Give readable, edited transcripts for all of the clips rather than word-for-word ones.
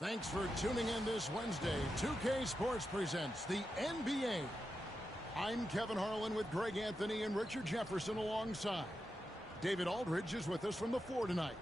Thanks for tuning in this Wednesday. 2K Sports presents the NBA. I'm Kevin Harlan with Greg Anthony and Richard Jefferson alongside. David Aldridge is with us from the floor tonight.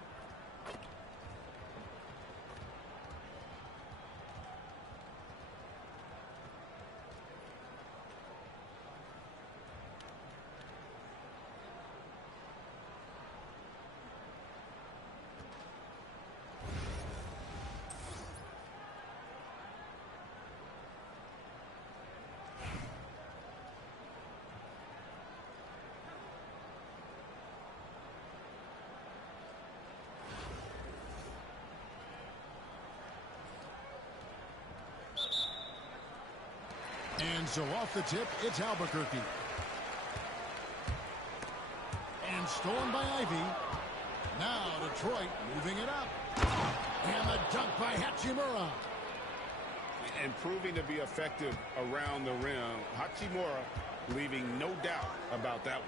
And so off the tip, it's Albuquerque. And stolen by Ivy. Now Detroit moving it up. And the dunk by Hachimura. And proving to be effective around the rim. Hachimura leaving no doubt about that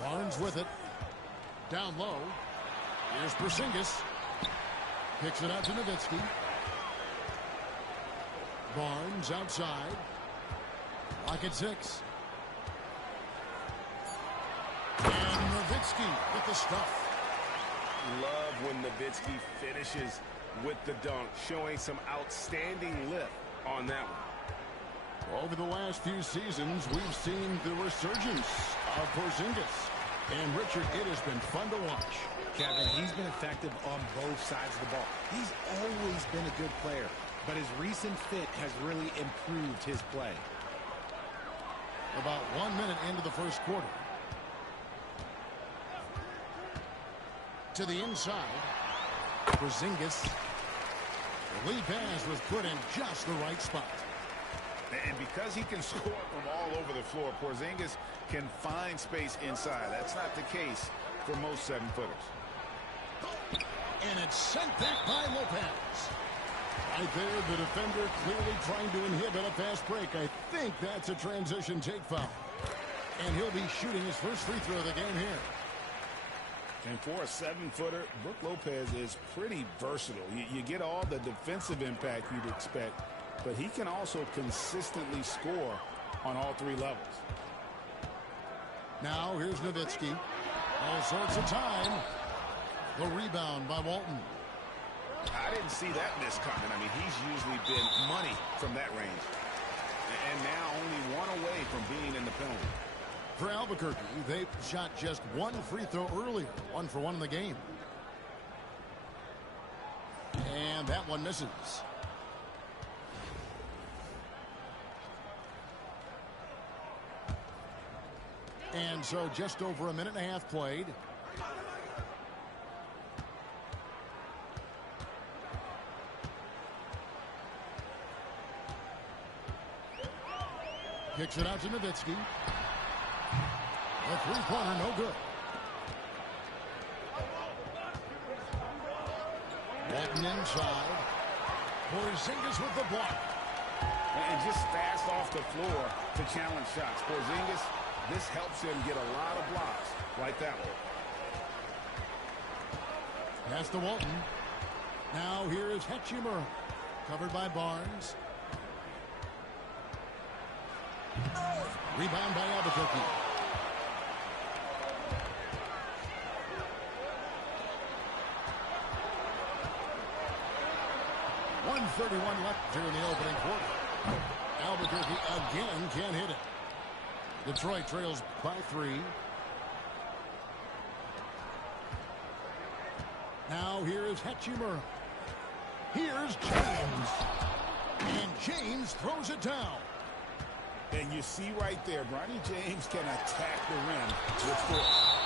one. Barnes with it. Down low. Here's Porzingis. Picks it out to Nowitzki. Barnes outside. Lock at 6. And Nowitzki with the stuff. Love when Nowitzki finishes with the dunk, showing some outstanding lift on that one. Over the last few seasons, we've seen the resurgence of Porzingis. And Richard, it has been fun to watch. Kevin, he's been effective on both sides of the ball. He's always been a good player, but his recent fit has really improved his play. About 1 minute into the first quarter. To the inside. Porzingis. The lead pass was put in just the right spot. And because he can score from all over the floor, Porzingis can find space inside. That's not the case for most 7-footers. And it's sent back by Lopez. Right there, the defender clearly trying to inhibit a fast break. I think that's a transition take foul. And he'll be shooting his first free throw of the game here. And for a 7-footer, Brook Lopez is pretty versatile. You get all the defensive impact you'd expect, but he can also consistently score on all 3 levels. Now here's Nowitzki. All sorts of time. The rebound by Walton. I didn't see that miss coming. I mean, he's usually been money from that range. And now only 1 away from being in the penalty. For Albuquerque, they shot just 1 free throw earlier. 1 for 1 in the game. And that one misses. And so just over a minute and a half played. Kicks it out to Nowitzki. The three-pointer, no good. Walton inside. Porzingis with the block. And just fast off the floor to challenge shots. Porzingis, this helps him get a lot of blocks like that one. Pass to Walton. Now here is Hachimura. Covered by Barnes. Rebound by Albuquerque. .131 left here in the opening quarter. Albuquerque again can't hit it. Detroit trails by 3. Now here is Hachimura. Here's James. And James throws it down. And you see right there, Bronny James can attack the rim with force.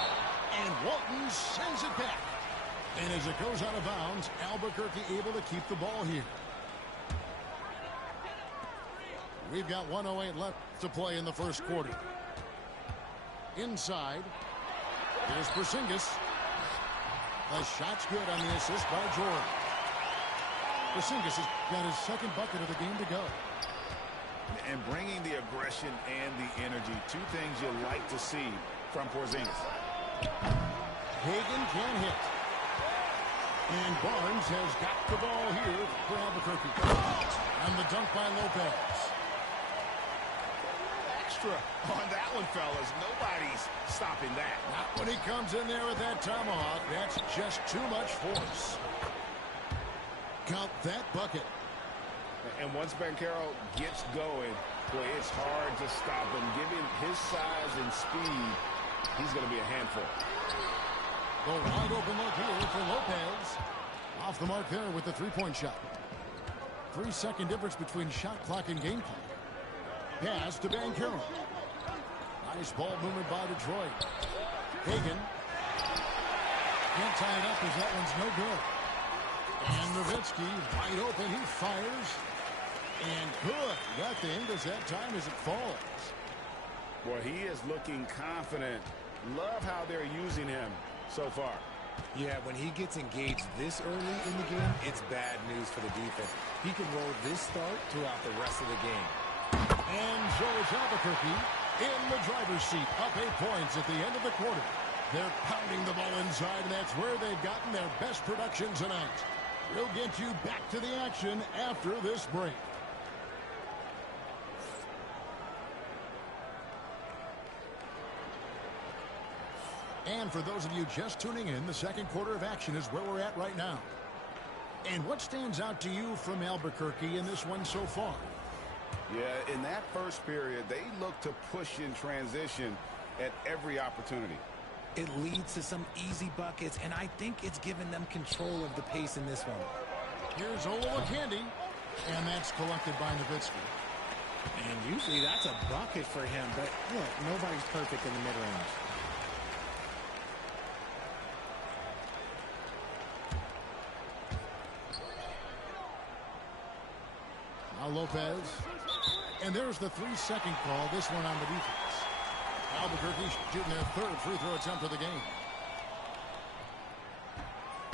And Walton sends it back. And as it goes out of bounds, Albuquerque able to keep the ball here. We've got 1:08 left to play in the first quarter. Inside. Here's Porzingis. The shot's good on the assist by Jordan. Porzingis has got his 2nd bucket of the game to go. And bringing the aggression and the energy, 2 things you like to see from Porzingis. Hagan can hit. And Barnes has got the ball here for Albuquerque. And the dunk by Lopez. Extra on that one, fellas. Nobody's stopping that. Not when he comes in there with that tomahawk. That's just too much force. Count that bucket. And once Banchero gets going, boy, it's hard to stop him. Given his size and speed, he's going to be a handful. The wide open look here for Lopez. Off the mark there with the three-point shot. 3-second difference between shot clock and game clock. Pass to Banchero. Nice ball movement by Detroit. Hagan. Can't tie it up as that one's no good. And Nowitzki wide open. He fires. And good. Got the angles that time as it falls. Well, he is looking confident. Love how they're using him so far. Yeah, when he gets engaged this early in the game, it's bad news for the defense. He can roll this start throughout the rest of the game. And so it's Albuquerque in the driver's seat, up 8 points at the end of the quarter. They're pounding the ball inside, and that's where they've gotten their best production tonight. We'll get you back to the action after this break. And for those of you just tuning in, the second quarter of action is where we're at right now. And what stands out to you from Albuquerque in this one so far? Yeah, in that first period, they look to push in transition at every opportunity. It leads to some easy buckets, and I think it's given them control of the pace in this one. Here's Olo Candy, and that's collected by Nowitzki. And usually that's a bucket for him, but look, nobody's perfect in the mid-range. Now Lopez. And there's the 3-second call, this one on the defense. Albuquerque shooting their third free throw attempt of the game.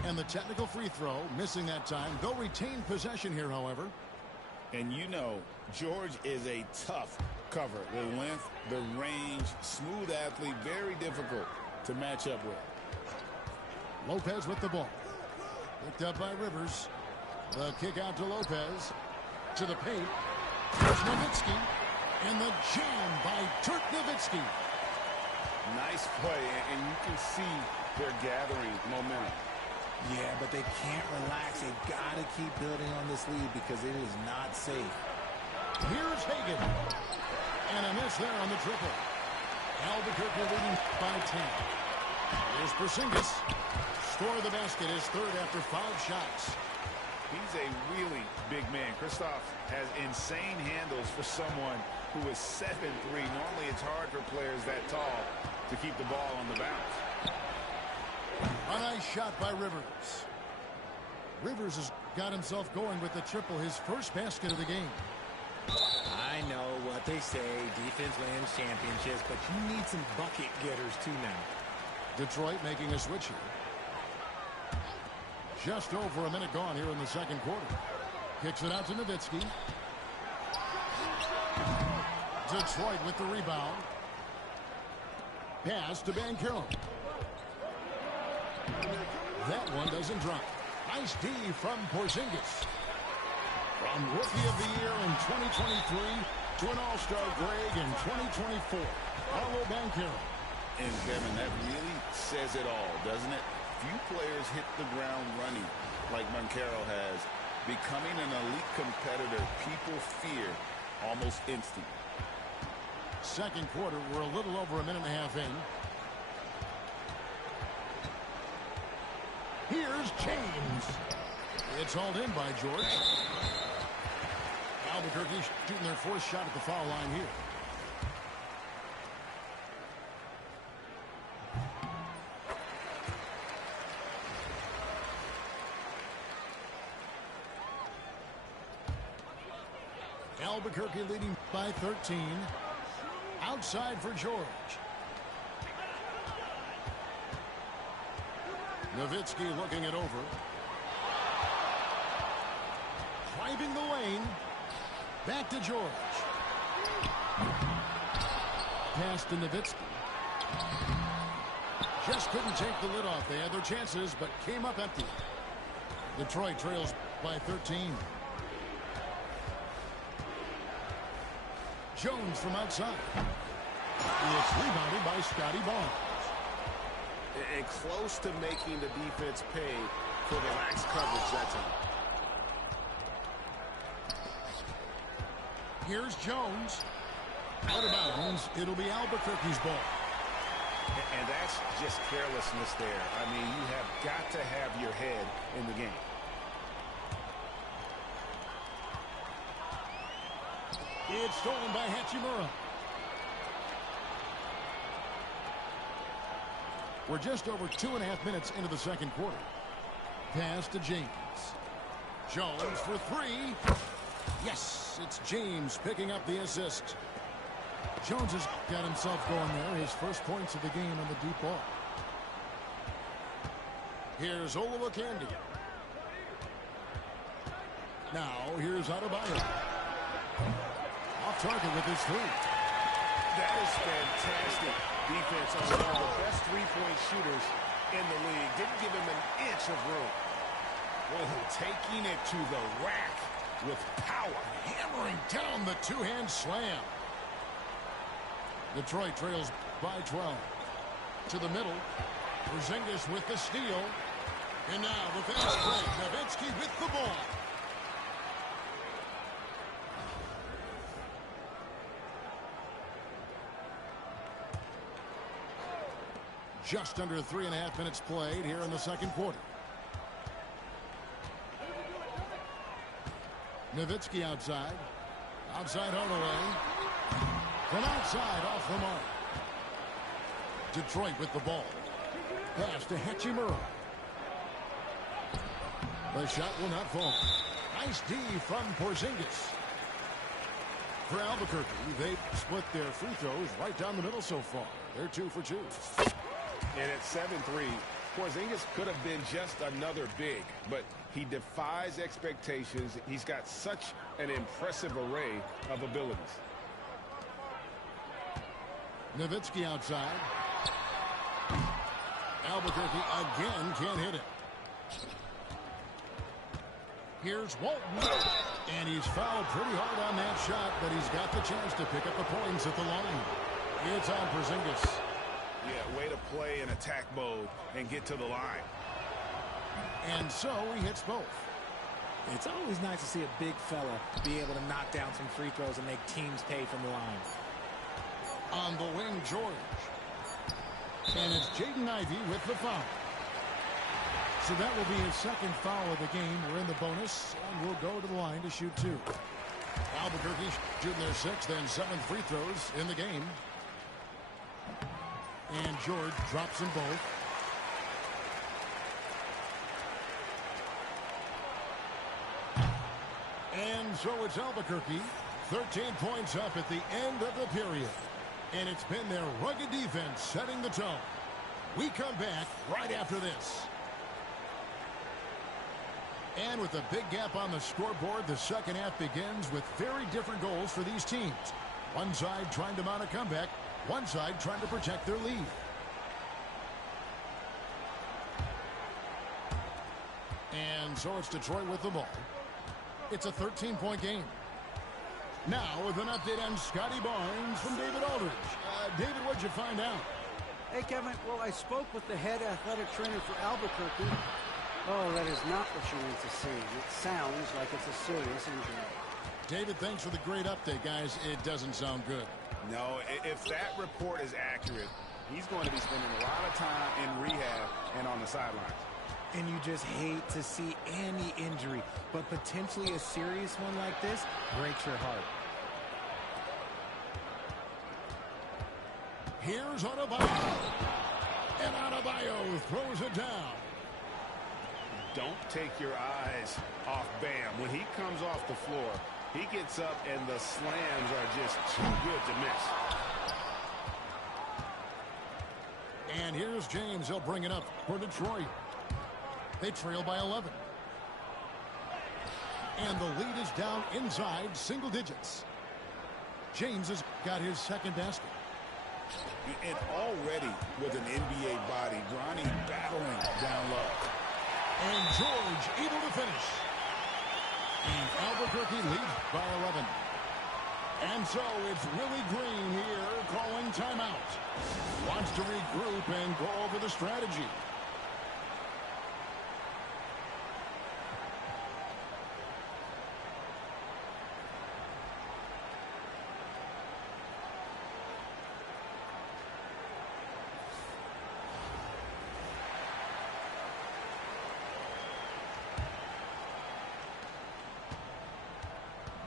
And the technical free throw, missing that time. They'll retain possession here, however. And you know, George is a tough cover. The length, the range, smooth athlete, very difficult to match up with. Lopez with the ball. Picked up by Rivers. The kick out to Lopez. To the paint. Here's Nowitzki. And the jam by Dirk Nowitzki. Nice play, and you can see they're gathering momentum. Yeah, but they can't relax. They've got to keep building on this lead because it is not safe. Here's Hagan. And a miss there on the triple. Albuquerque leading by 10. Here's Porzingis. Score of the basket, his third after 5 shots. He's a really big man. Kristoff has insane handles for someone who is 7'3". Normally it's hard for players that tall to keep the ball on the bounce. A nice shot by Rivers. Rivers has got himself going with the triple, his first basket of the game. I know what they say, defense wins championships, but you need some bucket getters too now. Detroit making a switch here. Just over a minute gone here in the second quarter. Kicks it out to Nowitzki. Detroit with the rebound. Pass to Banchero. That one doesn't drop. Nice D from Porzingis. From Rookie of the Year in 2023 to an All-Star Greg in 2024. Olo Banchero. And Kevin, that really says it all, doesn't it? Few players hit the ground running like Banchero has. Becoming an elite competitor, people fear almost instant. Second quarter, we're a little over a minute and a half in. Here's James. It's hauled in by George. Albuquerque shooting their fourth shot at the foul line here. Albuquerque leading by 13. Outside for George. Nowitzki looking it over. Driving the lane. Back to George. Pass to Nowitzki. Just couldn't take the lid off. They had their chances, but came up empty. Detroit trails by 13. Jones from outside. It's rebounded by Scotty Barnes. And close to making the defense pay for the lax coverage that time. Here's Jones. Out of bounds. It'll be Albuquerque's ball. And that's just carelessness there. I mean, you have got to have your head in the game. It's stolen by Hachimura. We're just over 2.5 minutes into the second quarter. Pass to James. Jones for three. Yes, it's James picking up the assist. Jones has got himself going there. His first points of the game on the deep ball. Here's Olowokandi. Now here's Adebayo. Off target with his three. That is fantastic defense on one of the best three-point shooters in the league. Didn't give him an inch of room. Oh, taking it to the rack with power. Hammering down the two-hand slam. Detroit trails by 12. To the middle. Porzingis with the steal. And now the fast break. Nowitzki with the ball. Just under 3.5 minutes played here in the second quarter. Nowitzki outside. Outside Hardaway. From outside off the mark. Detroit with the ball. Pass to Hachimura. The shot will not fall. Nice D from Porzingis. For Albuquerque, they split their free throws right down the middle so far. They're 2 for 2. And at 7-3, Porzingis could have been just another big, but he defies expectations. He's got such an impressive array of abilities. Nowitzki outside. Albuquerque again can't hit it. Here's Walton. And he's fouled pretty hard on that shot, but he's got the chance to pick up the points at the line. It's on Porzingis. Yeah, way to play in attack mode and get to the line. And so he hits both. It's always nice to see a big fella be able to knock down some free throws and make teams pay from the line. On the wing, George. And it's Jaden Ivey with the foul. So that will be his second foul of the game. We're in the bonus, and we'll go to the line to shoot 2. Albuquerque shooting their 6th and 7th free throws in the game. And George drops them both. And so it's Albuquerque, 13 points up at the end of the period. And it's been their rugged defense setting the tone. We come back right after this. And with a big gap on the scoreboard, the second half begins with very different goals for these teams. One side trying to mount a comeback, one side trying to protect their lead. And so it's Detroit with the ball. It's a 13-point game. Now with an update on Scotty Barnes from David Aldridge. David, what'd you find out? Hey, Kevin. Well, I spoke with the head athletic trainer for Albuquerque. Oh, that is not what you want to see. It sounds like it's a serious injury. David, thanks for the great update, guys. It doesn't sound good. No, if that report is accurate, he's going to be spending a lot of time in rehab and on the sidelines. And you just hate to see any injury, but potentially a serious one like this breaks your heart. Here's Adebayo. And Adebayo throws it down. Don't take your eyes off Bam. When he comes off the floor, he gets up and the slams are just too good to miss. And here's James. He'll bring it up for Detroit. They trail by 11. And the lead is down inside single digits. James has got his second basket. And already with an NBA finish. And Albuquerque leads by 11. And so it's Willie Green here calling timeout. Wants to regroup and go over the strategy.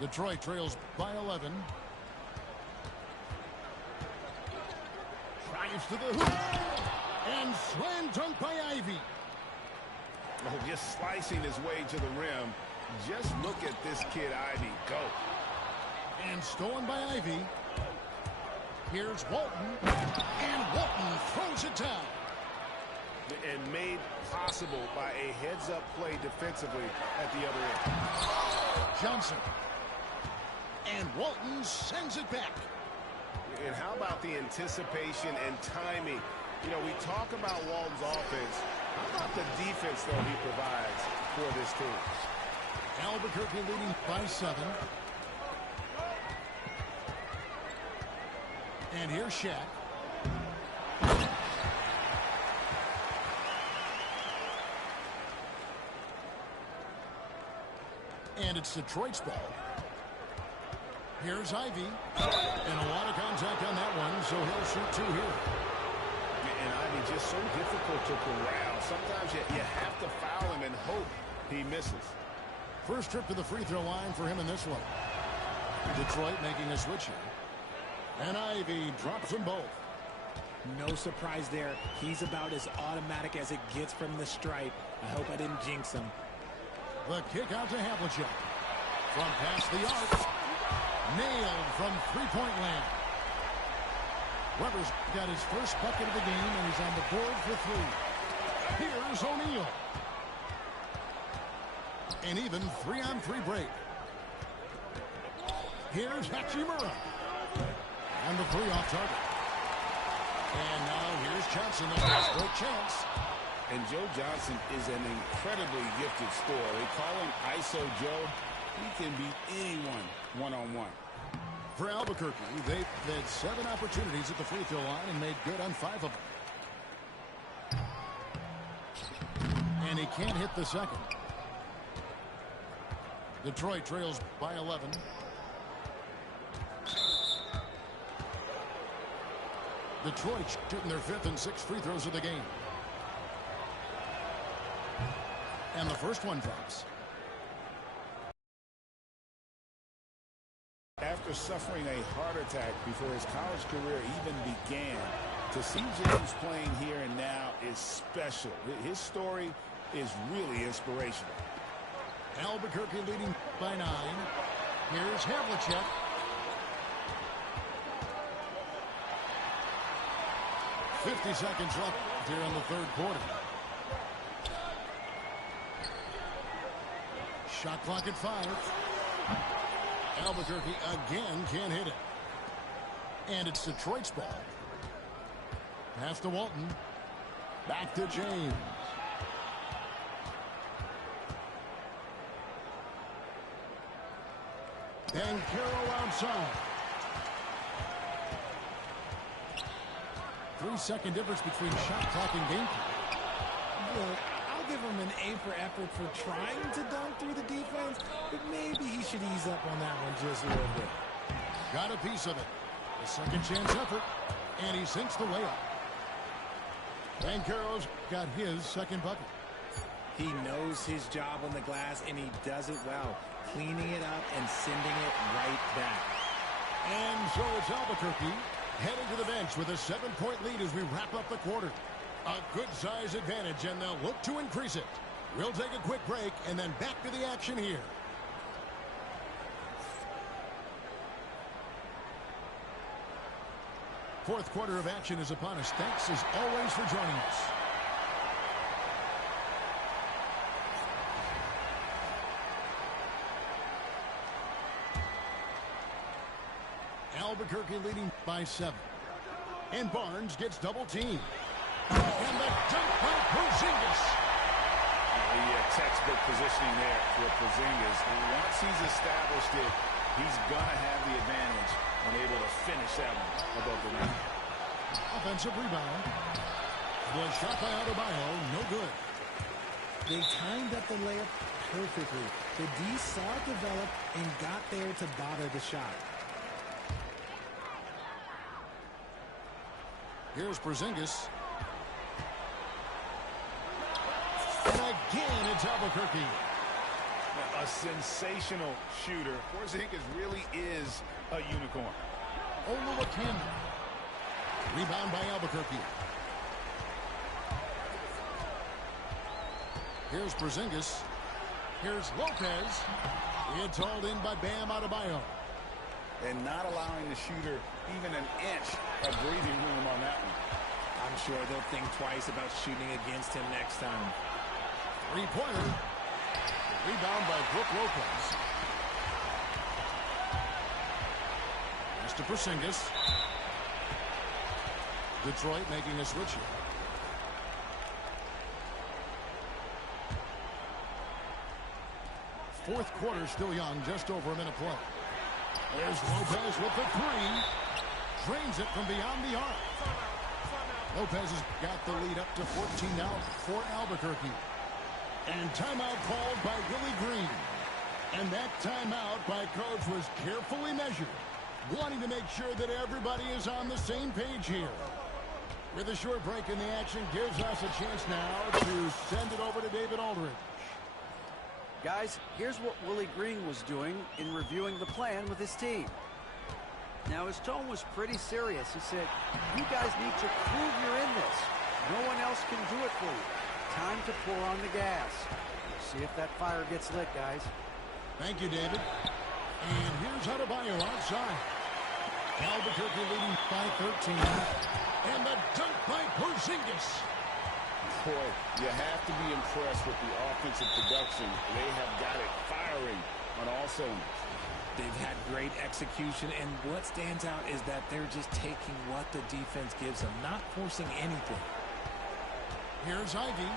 Detroit trails by 11. Drives to the hoop. And slam dunk by Ivy. Oh, just slicing his way to the rim. Just look at this kid, Ivy, go. And stolen by Ivy. Here's Walton. And Walton throws it down. And made possible by a heads-up play defensively at the other end. Johnson. And Walton sends it back. And how about the anticipation and timing? You know, we talk about Walton's offense. How about the defense, though, he provides for this team? Albuquerque leading by 7. And here's Shaq. And it's Detroit's ball. Here's Ivy. And a lot of contact on that one, so he'll shoot 2 here. And Ivy just so difficult to corral. Sometimes you have to foul him and hope he misses. First trip to the free throw line for him in this one. Detroit making a switch here. And Ivy drops them both. No surprise there. He's about as automatic as it gets from the stripe. I hope I didn't jinx him. The kick out to Havlicek. From past the arc. Nailed from three-point land. Weber's got his first bucket of the game, and he's on the board for 3. Here's O'Neal. An even 3-on-3 break. Here's Hachimura. And the 3 off target. And now here's Johnson, the fast break chance. And Joe Johnson is an incredibly gifted scorer. They call him ISO Joe. He can beat anyone one-on-one. For Albuquerque, they've had 7 opportunities at the free throw line and made good on 5 of them. And he can't hit the second. Detroit trails by 11. Detroit shooting their 5th and 6th free throws of the game. And the first one drops. After suffering a heart attack before his college career even began, to see James playing here and now is special. His story is really inspirational. Albuquerque leading by 9. Here's Havlicek. "50 seconds left here in the 3rd quarter. Shot clock at 5. Albuquerque again can't hit it. And it's Detroit's ball. Pass to Walton. Back to James. And Carroll outside. 3-second difference between shot clock and game clock. Well, I'll give him an A for effort for trying to dunk through the defense, but maybe he should ease up on that one just a little bit. Got a piece of it. A second chance effort, and he sinks the layup. Banchero's got his second bucket. He knows his job on the glass, and he does it well, cleaning it up and sending it right back. And so it's Albuquerque heading to the bench with a 7-point lead as we wrap up the quarter. A good size advantage, and they'll look to increase it. We'll take a quick break and then back to the action here. Fourth quarter of action is upon us. Thanks as always for joining us. Albuquerque leading by 7. And Barnes gets double teamed. And the dunk by Porzingis. Yeah, textbook textbook positioning there for Porzingis. And once he's established it, he's going to have the advantage and able to finish that one above the rim. Offensive rebound. The shot by Adebayo, no good. They timed up the layup perfectly. The D saw it develop and got there to bother the shot. Here's Porzingis. And again, it's Albuquerque. A sensational shooter. Porzingis really is a unicorn. Olowokandi. Rebound by Albuquerque. Here's Porzingis. Here's Lopez. It's hauled in by Bam Adebayo. And not allowing the shooter even an inch of breathing room on that one. I'm sure they'll think twice about shooting against him next time. Three-pointer. Rebound by Brook Lopez. Pass to Porzingis. Detroit making a switch here. Fourth quarter still young, just over a minute play. There's Lopez with the three. Drains it from beyond the arc. Lopez has got the lead up to 14 now for Albuquerque. And timeout called by Willie Green. And that timeout by coach was carefully measured, wanting to make sure that everybody is on the same page here. With a short break in the action, gives us a chance now to send it over to David Aldridge. Guys, here's what Willie Green was doing in reviewing the plan with his team. Now, his tone was pretty serious. He said, you guys need to prove you're in this. No one else can do it for you. Time to pour on the gas. We'll see if that fire gets lit, guys. Thank you, David. And here's Adebayo outside. Albuquerque leading by 13. And the dunk by Porzingis. Boy, you have to be impressed with the offensive production. They have got it firing on all cylinders. They've had great execution, and what stands out is that they're just taking what the defense gives them, not forcing anything. Here's Ivy,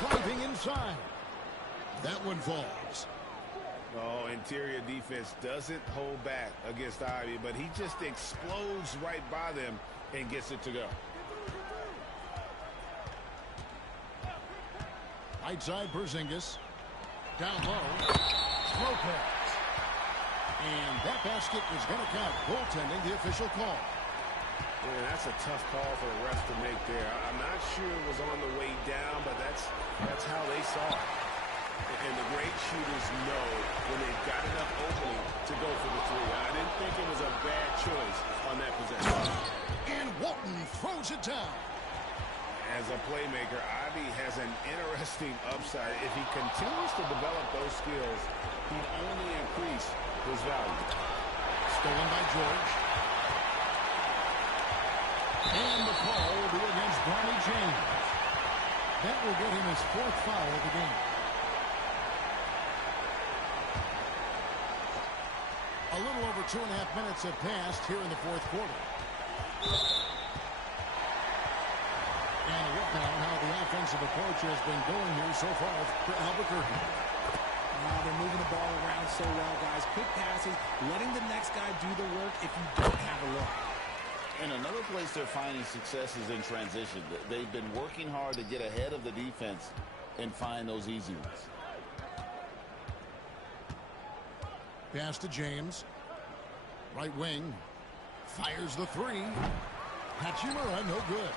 driving inside. That one falls. Oh, interior defense doesn't hold back against Ivy, but he just explodes right by them and gets it to go. Right side, Porzingis. Down low. Lopez. And that basket is going to count. Goaltending, the official call. Man, that's a tough call for the refs to make there. I'm not sure it was on the way down, but that's how they saw it. And the great shooters know when they've got enough opening to go for the three. I didn't think it was a bad choice on that possession. And Walton throws it down. As a playmaker, Ivy has an interesting upside. If he continues to develop those skills, he'd only increase his value. Stolen by George. And the call will be against Bronny James. That will get him his fourth foul of the game. A little over 2.5 minutes have passed here in the fourth quarter. And a look now how the offensive approach has been going here so far for Albuquerque. They're moving the ball around so well, guys. Quick passes, letting the next guy do the work if you don't have a look. And another place they're finding success is in transition. They've been working hard to get ahead of the defense and find those easy ones. Pass to James. Right wing. Fires the three. Hachimura, no good.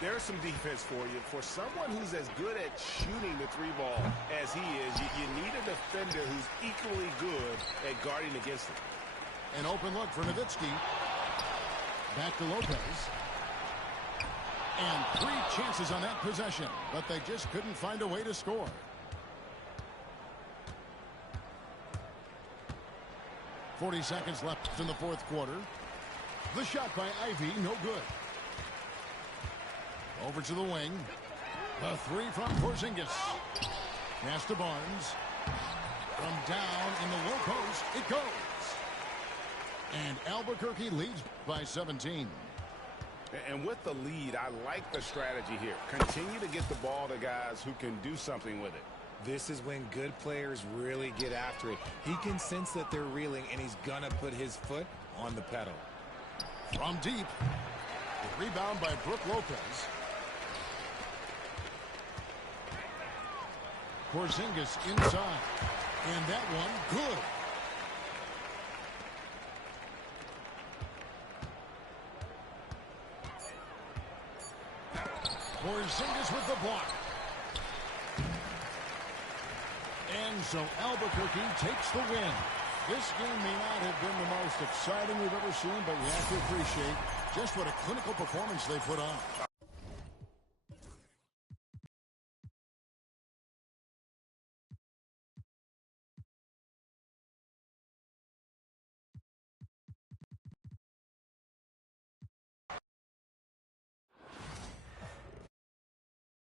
There's some defense for you. For someone who's as good at shooting the three ball as he is, you need a defender who's equally good at guarding against it. An open look for Nowitzki. Back to Lopez. And 3 chances on that possession, but they just couldn't find a way to score. .40 seconds left in the fourth quarter. The shot by Ivy, no good. Over to the wing. The three from Porzingis. Pass to Barnes. From down in the low post, it goes. And Albuquerque leads by 17. And with the lead, I like the strategy here. Continue to get the ball to guys who can do something with it. This is when good players really get after it. He can sense that they're reeling, and he's going to put his foot on the pedal. From deep. The rebound by Brook Lopez. Porzingis inside. And that one, good. Porzingis with the block. And so Albuquerque takes the win. This game may not have been the most exciting we've ever seen, but we have to appreciate just what a clinical performance they put on.